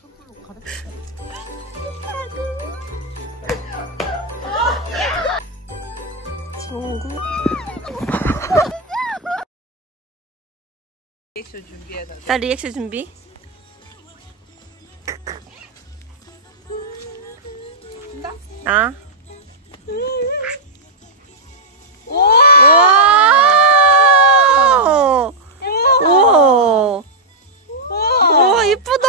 숯불로 가득. 친구. 리액션 준비해서. 나 리액션 준비. 한다? 아. 우와! 우와! 우와, 이쁘다.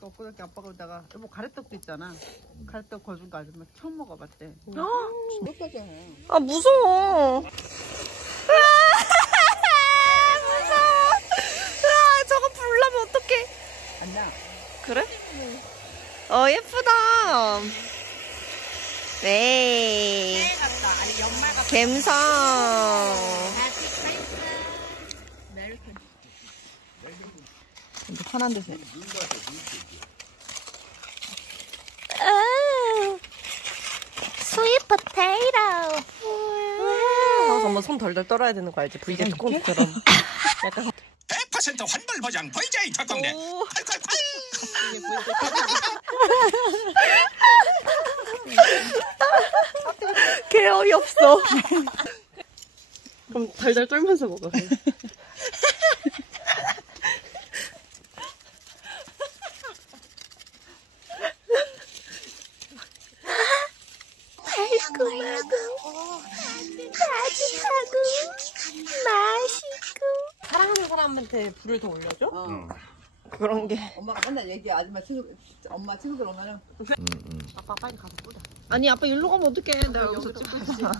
엊그저께 아빠가 그러다가 여보 가래떡도 있잖아. 가래떡 거준 거 아줌마 처음 먹어봤대. 죽었다잖아. 아, 무서워. 무서워. 저거 불나면 어떡해. 안 나. 그래? 예쁘다. 네. 같다. 아니 연말 같다. 갬성. 근데 편한 데서. 스윗 포테이토. 정말 손 덜덜 떨어야 되는 거 알지? VJ 뚜껑처럼. 약간 100% 환불 보장 VJ 특공대. 개 어이없어. 그럼 달달 떨면서 먹어. 달콤하고 따뜻하고 맛있고. 사랑하는 사람한테 불을 더 올려줘? 그런 게. 엄마가 맨날 얘기해. 엄마 친구들 오면은. 아빠 빨리 가서 뿌려. 아니 아빠 일로 가면 어떡해. 내가 여기서 찍고 있지. 안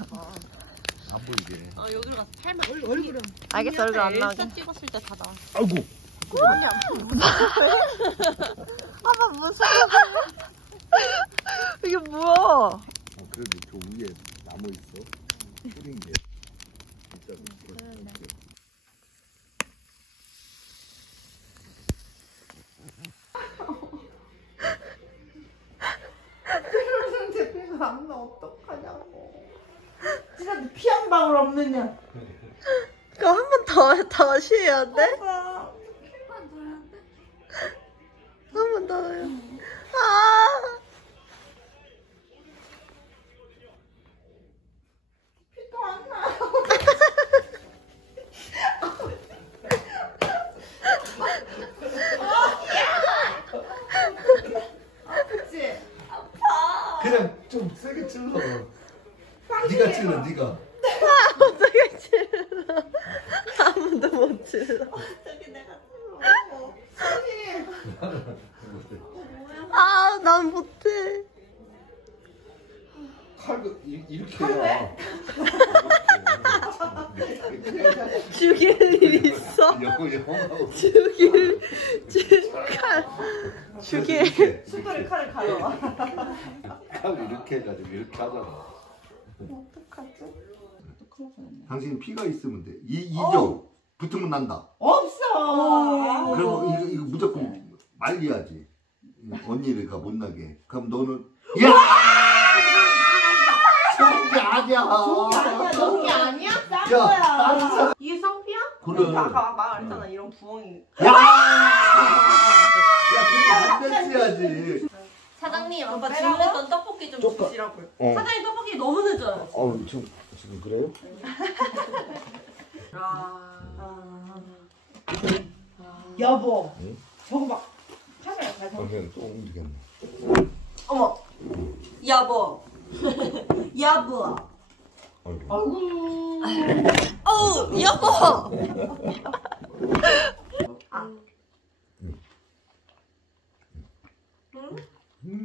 보이게. 여기로 가서 팔만. 얼굴은. 알겠어, 얼굴 안 나오게. 일사 찍었을 때 다 나와. 아이고. 아빠 무서워. 이게 뭐야? 그래도 저 위에 나무 있어. 뿌린 게. 진짜. 그러는 대표가 안 나 어떡하냐고. 진짜 피 한 방울 없느냐. 그럼 한 번 다시 해야 돼? 아, 한 번 더 해요. 아. 피도 안 나요. 아프지? 그냥 좀 세게 찔러. 네가 찔러, 네가. 어떻게 찔러? 아무도 못 찔러. 저기 내가 찔러. 선생님. 아, 난 못해. 칼 이렇게 해야. 죽일 일 있어? 영하고. 죽일. 수도를 칼을 가려와. 칼 이렇게 해가지고 이렇게 하잖아. 어떡하지? 당신 피가 있으면 돼. 2조 붙으면 난다. 없어. 그럼 이거 무조건 말려야지. 언니가 못 나게. 그럼 너는 야! 좋은 게 아니야. 좋은 게 아니야? 싼 야, 거야. 이게 쌍피야? 그래. 아까 말했잖아, 이런 부엉이. 야! 야, 그거 안 됐어야지. 사장님, 아빠 주문했던 떡볶이 좀 주시라고요. 사장님, 떡볶이 너무 늦어요. 지금 그래요? 여보. 응? 저거 막 카메라 가서. 그러면 또 움직였네. 어머, 여보. 여보. 아이고. 어우, 여보.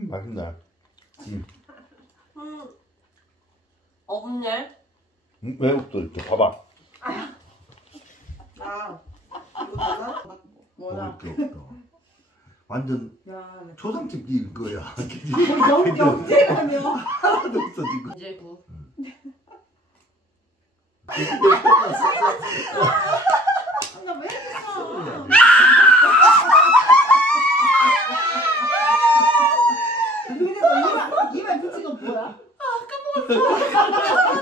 맛있네. 없네. 외국도 이렇게 봐봐. 아, 이거다가 뭐야? 먹을 게 없어. 완전 야, 초상집 일 거야. 영재라며. 하나도 없어 지금. 이제 구. 나 왜 그랬어? 근데 너 이마 붙인 건 뭐야?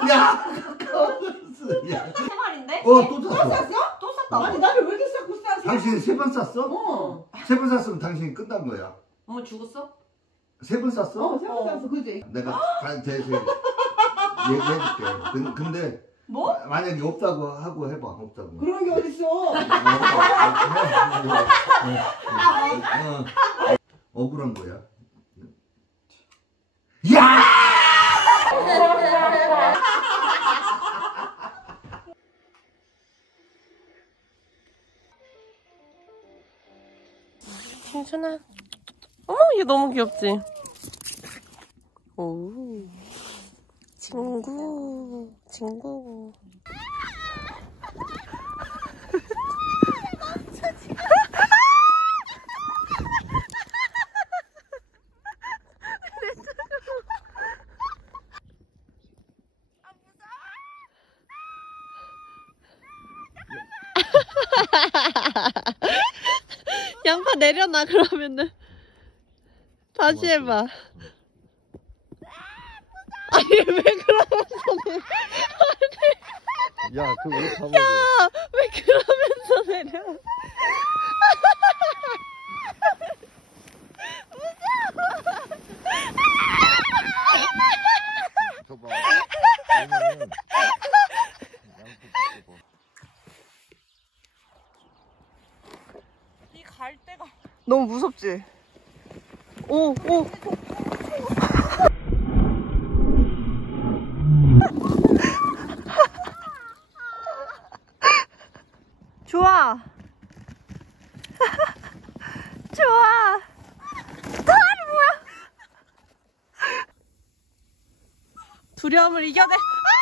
야, 까먹었어. 야. 세 마리인데? 또 샀어. 쌌어? 또 샀다. 아니 나를 왜 이렇게 자꾸 싸? 당신 세 번 쌌어? 3번 쌌으면 당신이 끝난 거야. 엄마 죽었어? 3번 쌌어? 세번 쌌어, 그지? 내가 대신 얘기해줄게. 근데 뭐? 만약에 없다고 하고 해봐. 없다고. 그런 게 어딨어? 억울한 거야. 야! 괜찮아. 어머, 얘 너무 귀엽지? 오. 친구. 양파 내려놔, 그러면은. 다시 해봐. 아니, 왜 그러면서 내려? 야, 그거 왜 잡아줘? 야, 왜 그러면서 내려? 줘봐. 왜냐면 양쪽 줘봐. 이 갈 데가 너무 무섭지? 오. 좋아. 좋아. 다리 뭐야? 두려움을 이겨내. 아!